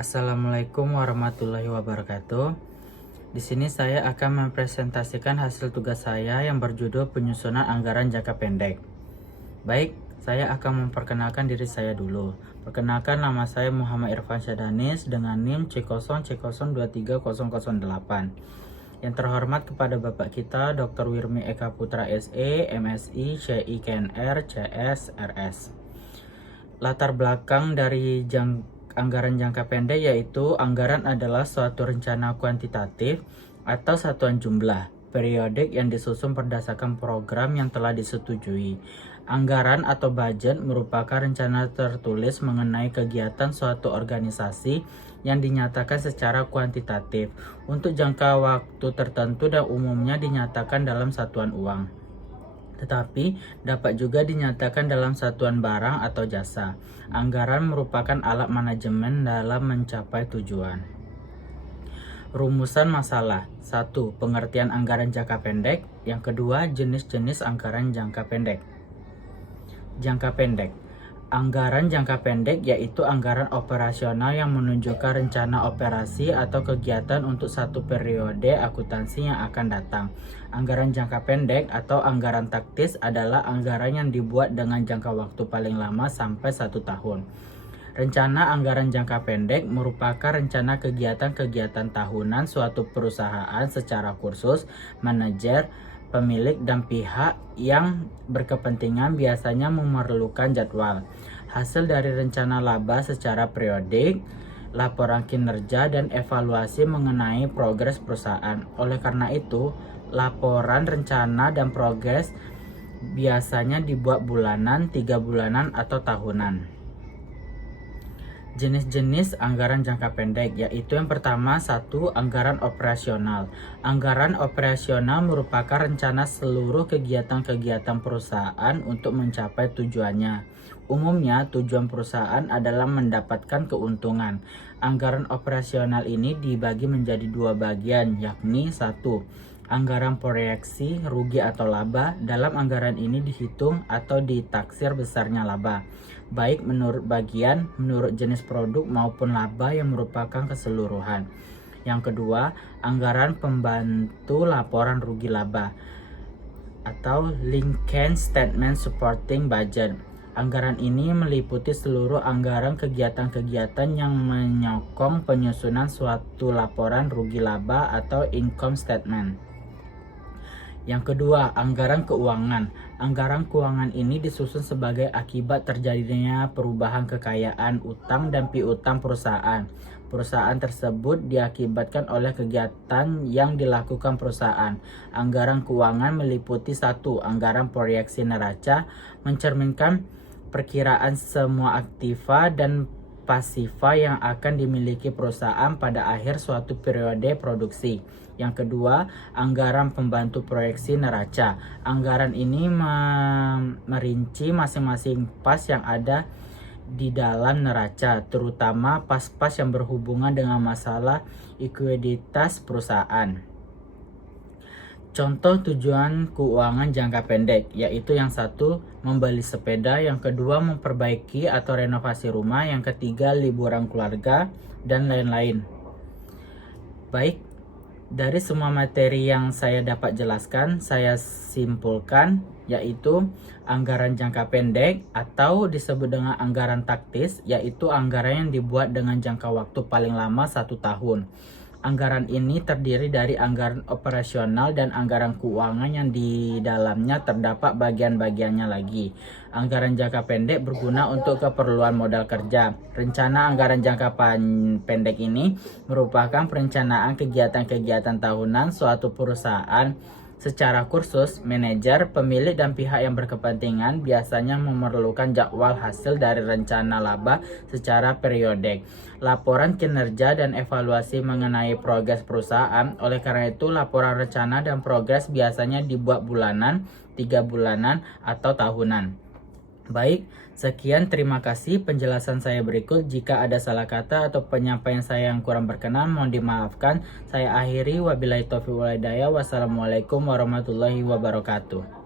Assalamualaikum warahmatullahi wabarakatuh. Di sini saya akan mempresentasikan hasil tugas saya yang berjudul penyusunan anggaran jangka pendek. Baik, saya akan memperkenalkan diri saya dulu. Perkenalkan, nama saya Muhammad Irfan Syahdanis dengan NIM C0C023008. Yang terhormat kepada Bapak kita Dr. Wirmi Eka Putra SE, MSI, CI KNR, CS, RS. Latar belakang dari anggaran jangka pendek yaitu anggaran adalah suatu rencana kuantitatif atau satuan jumlah periodik yang disusun berdasarkan program yang telah disetujui. Anggaran atau budget merupakan rencana tertulis mengenai kegiatan suatu organisasi yang dinyatakan secara kuantitatif untuk jangka waktu tertentu dan umumnya dinyatakan dalam satuan uang. Tetapi dapat juga dinyatakan dalam satuan barang atau jasa. Anggaran merupakan alat manajemen dalam mencapai tujuan. Rumusan masalah. 1. Pengertian anggaran jangka pendek. Yang kedua, jenis-jenis anggaran jangka pendek. Jangka pendek. Anggaran jangka pendek yaitu anggaran operasional yang menunjukkan rencana operasi atau kegiatan untuk satu periode akuntansi yang akan datang. Anggaran jangka pendek atau anggaran taktis adalah anggaran yang dibuat dengan jangka waktu paling lama sampai 1 tahun. Rencana anggaran jangka pendek merupakan rencana kegiatan-kegiatan tahunan suatu perusahaan secara khusus, manajer, pemilik, dan pihak yang berkepentingan biasanya memerlukan jadwal. Hasil dari rencana laba secara periodik, laporan kinerja, dan evaluasi mengenai progres perusahaan. Oleh karena itu, laporan rencana dan progres biasanya dibuat bulanan, 3 bulanan, atau tahunan. Jenis-jenis anggaran jangka pendek yaitu yang pertama, 1. Anggaran operasional. Anggaran operasional merupakan rencana seluruh kegiatan-kegiatan perusahaan untuk mencapai tujuannya. Umumnya tujuan perusahaan adalah mendapatkan keuntungan. Anggaran operasional ini dibagi menjadi 2 bagian, yakni 1. Anggaran proyeksi rugi atau laba. Dalam anggaran ini dihitung atau ditaksir besarnya laba, baik menurut bagian, menurut jenis produk maupun laba yang merupakan keseluruhan. Yang kedua, anggaran pembantu laporan rugi laba atau Lincoln Statement Supporting Budget. Anggaran ini meliputi seluruh anggaran kegiatan-kegiatan yang menyokong penyusunan suatu laporan rugi laba atau income statement. Yang kedua, anggaran keuangan. Anggaran keuangan ini disusun sebagai akibat terjadinya perubahan kekayaan, utang, dan piutang perusahaan. Perusahaan tersebut diakibatkan oleh kegiatan yang dilakukan perusahaan. Anggaran keuangan meliputi 1. Anggaran proyeksi neraca, mencerminkan perkiraan semua aktiva dan pasiva yang akan dimiliki perusahaan pada akhir suatu periode produksi. Yang kedua, anggaran pembantu proyeksi neraca. Anggaran ini merinci masing-masing pas yang ada di dalam neraca, terutama pas-pas yang berhubungan dengan masalah likuiditas perusahaan. Contoh tujuan keuangan jangka pendek yaitu yang 1. Membeli sepeda, yang kedua memperbaiki atau renovasi rumah, yang ketiga liburan keluarga, dan lain-lain. Baik, dari semua materi yang saya dapat jelaskan, saya simpulkan yaitu anggaran jangka pendek atau disebut dengan anggaran taktis yaitu anggaran yang dibuat dengan jangka waktu paling lama 1 tahun. Anggaran ini terdiri dari anggaran operasional dan anggaran keuangan yang di dalamnya terdapat bagian-bagiannya lagi. Anggaran jangka pendek berguna untuk keperluan modal kerja. Rencana anggaran jangka pendek ini merupakan perencanaan kegiatan-kegiatan tahunan suatu perusahaan secara khusus. Manajer, pemilik, dan pihak yang berkepentingan biasanya memerlukan jadwal hasil dari rencana laba secara periodik, laporan kinerja, dan evaluasi mengenai progres perusahaan. Oleh karena itu, laporan rencana dan progres biasanya dibuat bulanan, 3 bulanan, atau tahunan. Baik, sekian, terima kasih penjelasan saya berikut. Jika ada salah kata atau penyampaian saya yang kurang berkenan, mohon dimaafkan. Saya akhiri, wabillahi taufiq wal hidayah. Wassalamualaikum warahmatullahi wabarakatuh.